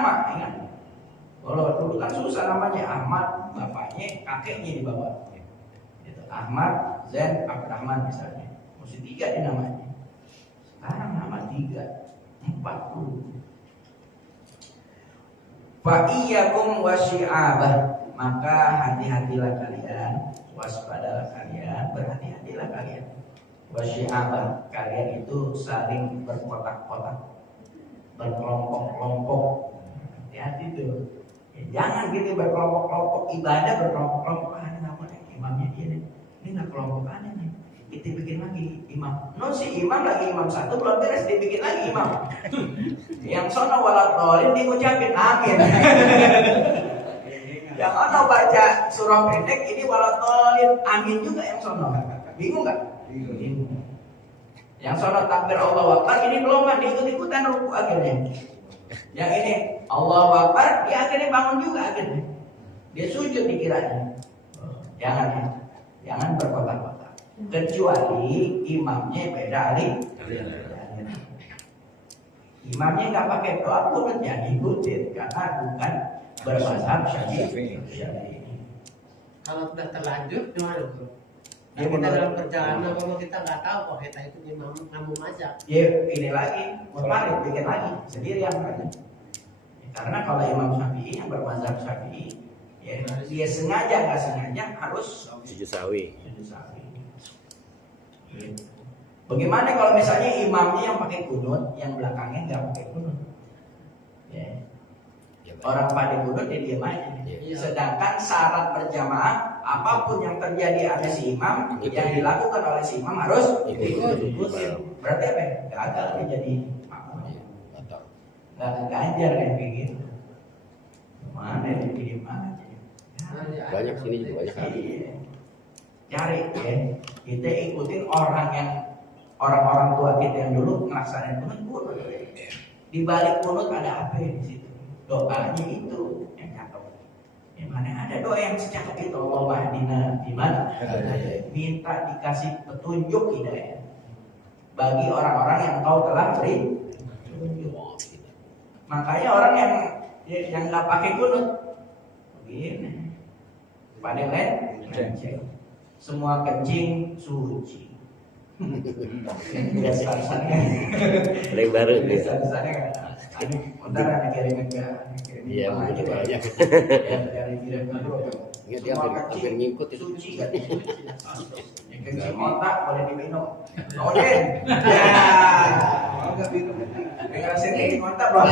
nama, ingat. Kalau dulu kan susah namanya Ahmad, bapaknya, kakeknya di bawah. Itu Ahmad, Zain, Abdurrahman misalnya. Mesti 3 di namanya. Sekarang nama 3, 40. Fa iyyakum wasyi'abah, maka hati-hatilah kalian, waspadalah kalian, berhati-hatilah kalian. Wasyi'abah, kalian itu saling berkotak-kotak, berkelompok-kelompok. Hati-hati tuh. Ya, jangan gitu berkelompok-kelompok ibadah, berkelompok-kelompok. Ini nggak boleh, imamnya dia nih. Ini nggak kelompokannya nih. Kita bikin lagi imam. No, si imam lagi imam 1 belum beres, dibikin lagi imam. Yang sono waladhdallin diucapin amin. Yang ono baca surah pendek ini waladhdallin amin juga yang sono. Bingung nggak? Bingung. Yang sono takbir Allahu Akbar ini belum kan diikut-ikutan ruku akhirnya. Yang ini Allahu Akbar dia akhirnya bangun juga akhirnya. Dia sujud dikiranya. Jangan berkotak-kotak. Kecuali imamnya beda ali. Imamnya nggak pakai doa kunut ya ikutin karena bukan bermazhab Syafi'i. Kalau sudah terlanjur gimana bro? Nah, kita dalam perjalanan kalau kita nggak tahu kok kita itu imam aja. Ya ini lagi, mari bikin lagi sendirian kan. Karena kalau Imam Syafi'i yang bermazhab Syafi'i, ya dia sengaja nggak sengaja harus sujud sawi. Bagaimana kalau misalnya imamnya yang pakai kunut, yang belakangnya nggak pakai kunut? Ya. Orang pada kunut dia diam aja. Ya. Sedangkan syarat berjamaah apapun yang terjadi ada si imam, yang dilakukan oleh si imam harus ikutin. Berarti apa? Gagal dia jadi makmum. Nggak ganjar kan kayak gitu. Mana yang dipilih mana? Banyak sini juga banyak. Cari ya, kita ikutin orang-orang tua kita yang dulu melaksanakan kunut. Di balik kunut ada apa di situ? Doanya itu yang cakep. Yang mana ada doa yang secakep itu Allahumma hadina gimana? Minta dikasih petunjuk hidayah bagi orang-orang yang kau telah beri. Makanya orang yang nggak pakai kunut begini, pada lain semua kencing suci. Biasa-biasanya Lebar biasa-biasanya kan. Bentar ada kirim ke. Iya, begitu banyak. Dari kirim ke dulu. Ingat dia hampir ngikut itu. Suci kan. Kencing otak boleh diminum. Odin. Ya. Enggak minum. Ngerasain kencing otak belum?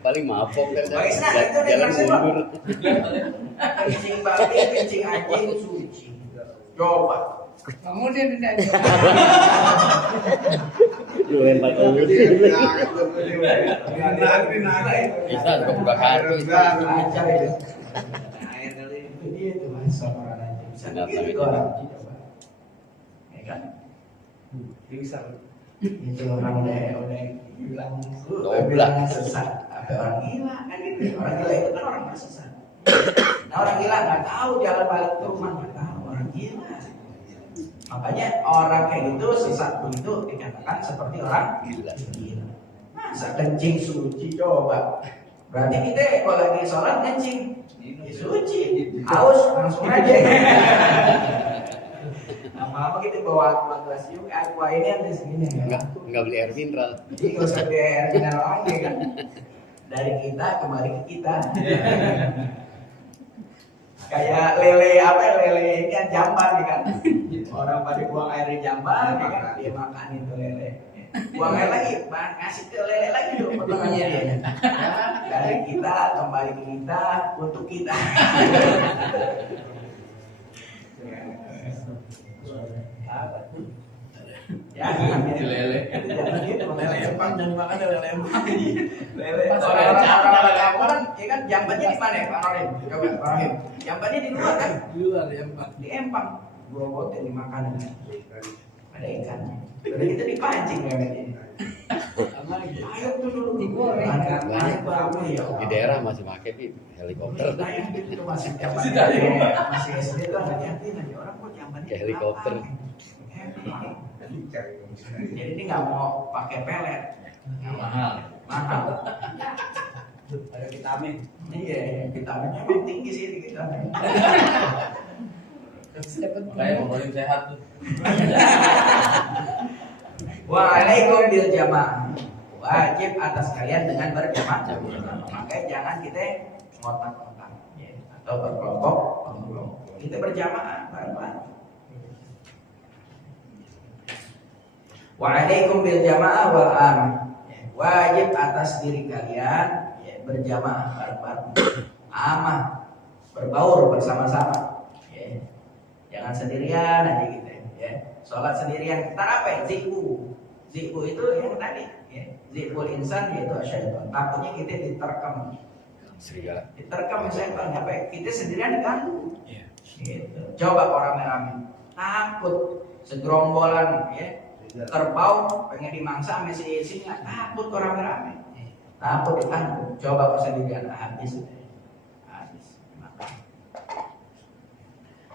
Paling mabok kan. Jalan mundur. Kencing babi, kencing anjing suci. Coba. Kemudian tidak. Lu lempar ke mulut. Bisa untuk buka kartu. Ajar itu. Itu masa orang aja. Bisa begitu orang. Ya kan? Bisa. Itu orang udah bilang sesat. Apa orang gila kan gitu. Orang gila itu kan orang bersesat. Nah orang gila nggak tahu jalan balik ke rumah, nggak tahu orang gila. Makanya orang kayak gitu sesat pun itu dikatakan seperti orang gila. Masa kencing suci coba. Berarti kita kalau lagi sholat kencing suci, haus langsung aja. Lama-lama kita bawa gelas yuk, aqua ini ada segini Enggak beli air mineral. Nggak usah beli air mineral lagi kan. Dari kita kembali ke kita. Kayak lele lele ini kan jamban nih kan. Orang pada buang air di jamban ya kan, dia makan itu lele. Buang air lagi, ngasih ke lele lagi dong potongannya dia. Dari kita kembali ke kita untuk kita. Ya, itu lele. Jangan gitu, lele empang jangan makan lele empang. Lele. Orang kan, ya kan jambannya di mana, Pak Rahim? Coba Pak Rahim. Jambannya di luar kan? Di luar di empang. Di empang. Gua bote dimakan. Ada ikannya. Udah kita dipancing ya ini. Ayo tuh dulu digoreng. Di daerah masih pakai helikopter. Itu masih SD tuh hati-hati nanti orang kok jambannya Kayak helikopter. Jadi ini nggak mau pakai pelet, mahal. vitamin. Iya, vitaminnya memang tinggi sih di kita. Kayak ngomongin sehat tuh. Waalaikum bil jamaah. Wajib atas kalian dengan berjamaah. Makanya jangan kita ngotak-ngotak ya, atau berkelompok. Kita berjamaah bareng-bareng. Waalaikum bil jamaah wal amah. Wajib atas diri kalian ya, berjamaah bareng-bareng. Amah, berbaur bersama-sama. Ya. Jangan sendirian aja gitu ya. Sholat sendirian, ntar apa ya? Zibu itu yang tadi ya. Zibul insan yaitu syaitan. Takutnya kita diterkam. Serigala. Diterkam syaitan, apa ya? Kita sendirian diganggu. Iya. Gitu. Coba orang rame-rame. Takut segerombolan ya. Kerbau pengen dimangsa sama si singa, takut orang rame. Takut ditangkap. Coba pas sendirian habis.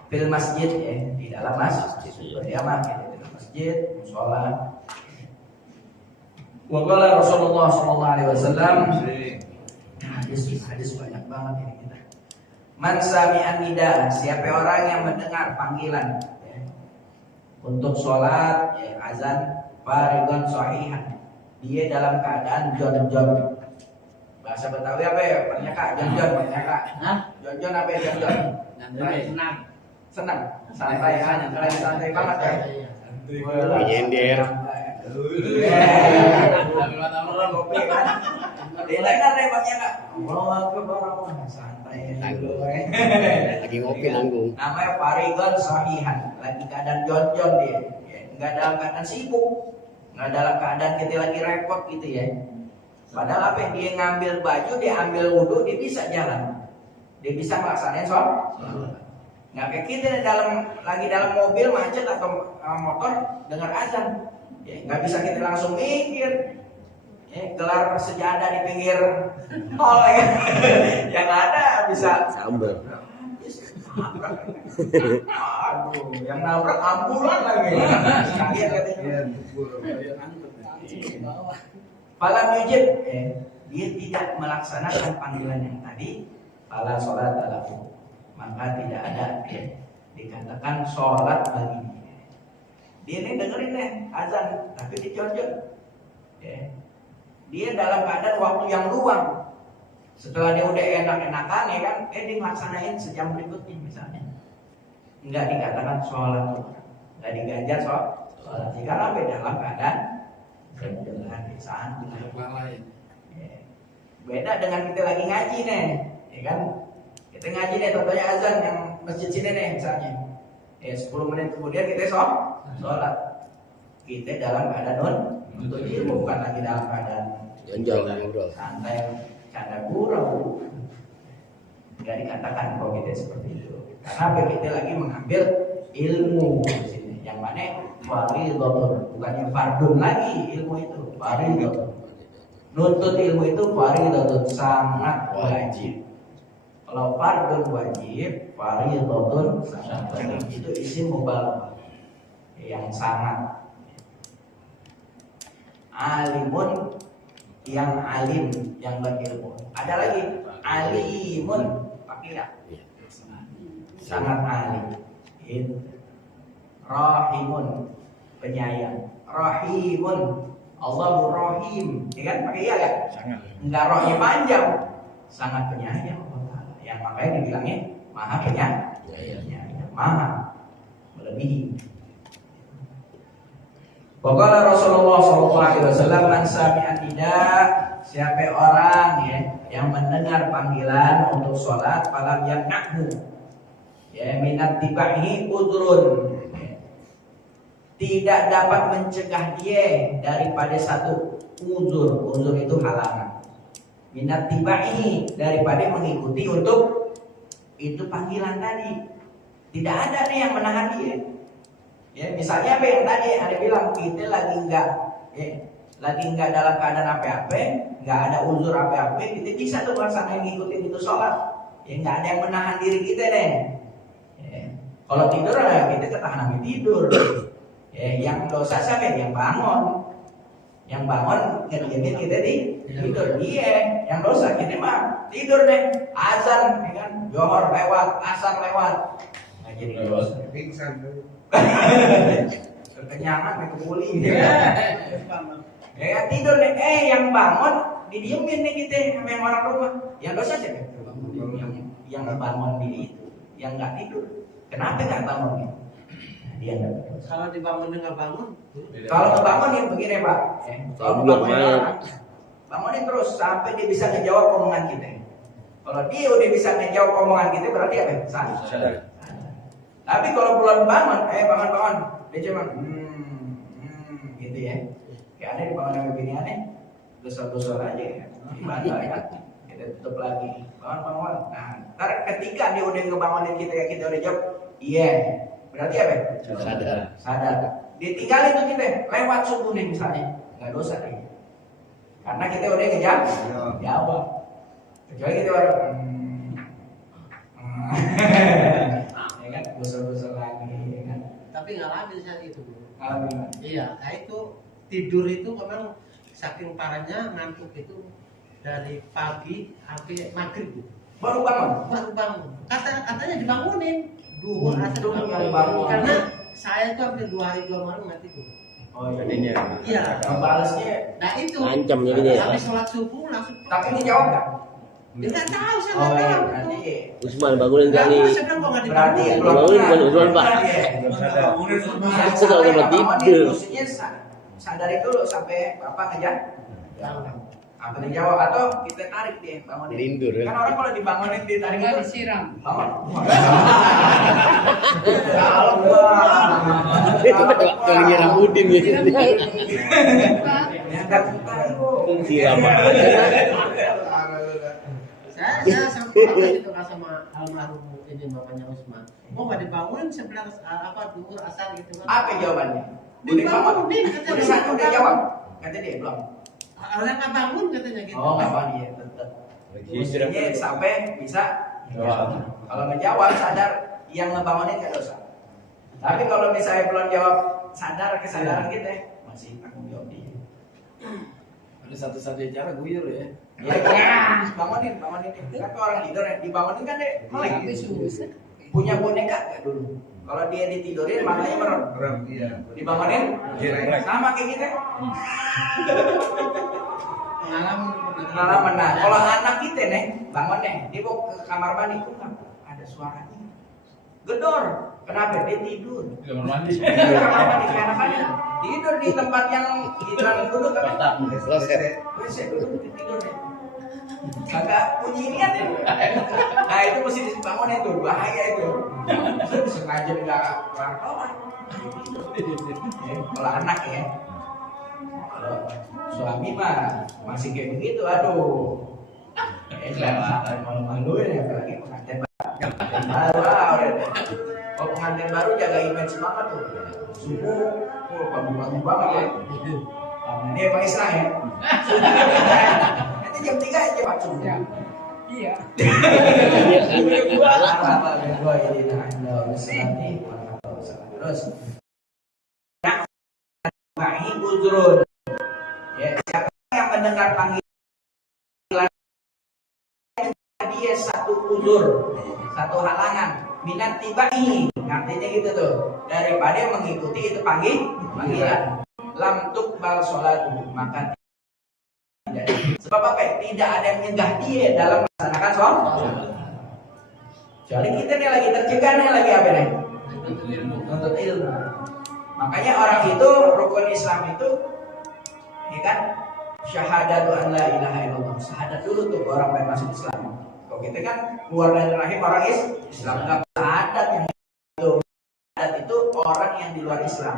Fil masjid ya, di dalam masjid. Berjamaah ya, di dalam masjid, sholat. Wa qala Rasulullah sallallahu alaihi wasallam, hadis banyak banget ini kita. Man sami'an nida, siapa orang yang mendengar panggilan ya, untuk sholat ya, azan farigon sahihan, dia dalam keadaan jon-jon. Bahasa Betawi apa ya? Pernyaka, jon-jon, pernyaka. Jon-jon apa ya jon-jon? Senang, santai kan, santai banget ya. Menyender. Kopi kan. Dengar deh banyak kak. Allah Akbar, santai. Lagi ngopi nanggung. Namanya farigon sahihan, lagi keadaan jon-jon dia. Enggak dalam keadaan sibuk, enggak dalam keadaan kita lagi repot gitu ya. Padahal apa? Dia ngambil baju, dia ambil wudhu, dia bisa jalan, dia bisa melaksanakan sholat. Nggak kayak kita lagi dalam mobil macet atau motor dengar azan, ya, nggak bisa kita langsung mikir, ya, gelar sejadah di pinggir tol ya. Yang ada bisa Sambel. Aduh, yang nabrak ambulan lagi. Sekalian katanya. Falam yujib, dia tidak melaksanakan panggilan yang tadi. Fala sholat lahu, maka tidak ada dikatakan sholat bagi dia. Dia ini dengerin nih azan, tapi diconjol. Dia dalam keadaan waktu yang luang. Setelah dia udah enak-enakan ya kan, dia melaksanain sejam berikutnya misalnya. Enggak dikatakan sholat, enggak diganjar sholat. Karena beda dalam keadaan berjalan di saat beda dengan kita lagi ngaji nih, ya kan? Kita ngaji nih, contohnya azan yang masjid sini nih misalnya. 10 menit kemudian kita sholat. Kita dalam keadaan untuk ilmu, bukan lagi dalam keadaan ngobrol. santai, canda gurau. Nggak dikatakan kalau kita seperti itu. Karena kita lagi mengambil ilmu di sini. Yang mana fardhun, bukannya fardun lagi ilmu itu. Fardhun. Nuntut ilmu itu fardhun, sangat wajib. Kalau fardun wajib, fardhun sangat wajib. Itu isim mubalaghah yang sangat. Alimun yang alim, yang berilmu. Ada lagi alimun, pakai ya? Sangat alim. Rahimun, penyayang. Rahimun, Allahu Rahim, ya kan? Pakai ya kan? Sangat. Enggak rohnya panjang, sangat penyayang. Yang makanya dibilangnya maha penyayang, maha melebihi. Pokoknya Rasulullah SAW man sami'an nida, siapa orang ya yang mendengar panggilan untuk sholat falam yamna'hu ya minat tibahi udrun, tidak dapat mencegah dia daripada satu uzur itu halangan, minat tibahi daripada mengikuti untuk itu panggilan tadi, tidak ada nih yang menahan dia. Ya, misalnya apa yang tadi ada bilang kita lagi enggak dalam keadaan apa-apa, enggak ada uzur apa-apa, kita bisa tuh melaksanakan ngikutin itu sholat. Ya, enggak ada yang menahan diri kita deh. Ya, kalau tidur ya kita ketahan sampai tidur. Ya, yang dosa siapa? Yang bangun ngediamin kita di Tidur, iya, yang dosa ini mah tidur deh, azan, ya kan, johor lewat, asar lewat, nah, jadi dosa. Pingsan. Kekenyangan, kebuli, ya kan, tidur deh, yang bangun, didiemin nih kita sama yang orang rumah, yang dosa siapa? Yang bangun diri itu, yang nggak tidur, kenapa nggak bangun? Nah, dia nggak tidur. Kalau dibangun nggak bangun, Kalau ngebangunin begini Pak, kalau ngebangunin orang, bangunin terus sampai dia bisa ngejawab omongan kita. Kalau dia udah bisa ngejawab omongan kita berarti apa? Sadar. Tapi kalau belum bangun, bangun, dia cuma gitu ya. Kayak aneh dibangun sama bini aneh, gosor-gosor aja ya. Ibadah ya. Kita tutup lagi, bangun. Nah, ntar ketika dia udah ngebangunin kita udah jawab, iya. Berarti apa? Sadar. Ditinggalin tuh kita lewat subuh nih misalnya, nggak dosa deh. Karena kita udah jawab. Kecuali kita baru ya kan, gosor-gosor lagi ya kan. tapi ngalamin saat itu. Ngalamin. Iya, nah itu tidur itu memang saking parahnya ngantuk itu dari pagi sampai maghrib. Baru bangun. Katanya dibangunin duhur asar Dibangun. karena saya itu hampir 2 hari 2 malam nggak tidur. Oh iya. Jadinya Iya. Balasnya, Nah itu. Ancam jadinya. Habis sholat subuh langsung. tapi dijawab nggak? Nggak tahu, saya Oh nggak iya, tahu. berarti Usman bangunin Nggak kali. tahu, saya bilang kok nggak berarti dibangunin. Bangunin bukan Usman, Pak. Aku kalau sama tidur. Maksudnya sadar itu sampai Bapak ngejar. Apa dijawab atau kita tarik dia bangunin. Lindur Kan orang kalau dibangunin ditarik Enggak itu disiram. bangun. Kalau gua Kalau nyiram udin gitu. ya kan tahu. Siram Saya sampai gitu kan sama almarhum ini bapaknya Usman. Mau nggak dibangunin sebelah duhur asar gitu kan? Apa jawabannya? Dibangunin, katanya. Udah satu dia jawab. Kata dia belum. Orang nggak bangun katanya gitu. Oh nggak apa dia tetap. Mestinya sampai bisa jawab. Kalau ngejawab sadar, yang ngebangunin nggak dosa. Tapi kalau misalnya belum jawab sadar kesadaran kita masih tanggung jawab dia. Ada satu-satunya cara guyur ya. Ya, bangunin. Kan orang tidur ya, dibangunin kan deh melek. Tapi susah. Punya boneka nggak dulu? Kalau dia ditidurin matanya merem. Iya. Dibangunin, sama kayak kita. Pengalaman. Nah, kalau anak kita nih bangun nih, dia mau ke kamar mandi, kok nggak ada suaranya? Gedor. Kenapa? Dia tidur. Kamar mandi. Dia ke kamar mandi kayak anak-anak. Tidur di tempat yang giliran duduk apa? WC duduk tidur nih. Kagak bunyi inian ya. Nah itu mesti dibangunin tuh, bahaya itu. Sengaja nggak kelar-kelar. Kalau anak ya. Kalau suami mah masih kayak begitu, aduh. Kelihatan malu-maluin ya, apalagi pengantin baru. Kalau pengantin baru jaga image banget tuh. Subuh, pagi-pagi banget ya. Ini Pak Islam ya. Nanti jam 3 aja Pak subuh. Iya. Terus Mahi uzrun. Ya, siapa yang mendengar panggilan dia satu uzur, satu halangan, minat tibai, artinya gitu tuh, daripada mengikuti itu panggilan. Lam tuqbal sholatu, maka tidak. Sebab apa? Tidak ada yang nyegah dia dalam melaksanakan sholat. Jadi kita nih lagi tercegah nih, lagi apa nih? Untuk ilmu. Makanya orang itu rukun Islam itu, ya kan, syahadatu an la ilaha illallah. Syahadat dulu tuh orang pengen masuk Islam. Kalau kita kan keluar dari rahim orang Islam, nggak syahadat yang itu. Syahadat itu orang yang di luar Islam.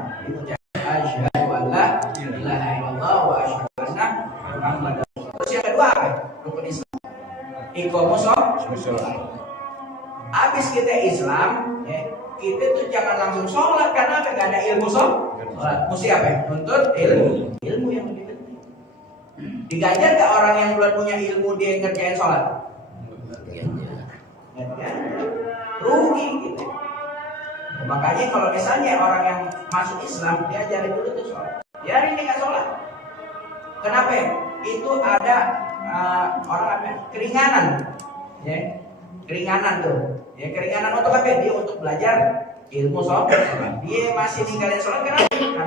Asyhadu an la ilaha illallah wa asyhadu anna Muhammadar Rasulullah. Terus yang kedua apa? Rukun Islam. Iqamus shalah. Habis kita Islam, ya, kita tuh jangan langsung sholat karena nggak ada ilmu sholat. Mesti apa? Nuntut ilmu yang lebih penting. Digajar nggak orang yang belum punya ilmu dia ngerjain sholat? Rugi gitu. Makanya kalau misalnya orang yang masuk Islam, dia ajarin dulu tuh sholat. Dia hari ini nggak sholat. Kenapa? itu ada orang apa? Keringanan, ya, keringanan tuh, ya keringanan untuk apa? Dia untuk belajar ilmu sholat. Dia masih ninggalin sholat kenapa? Karena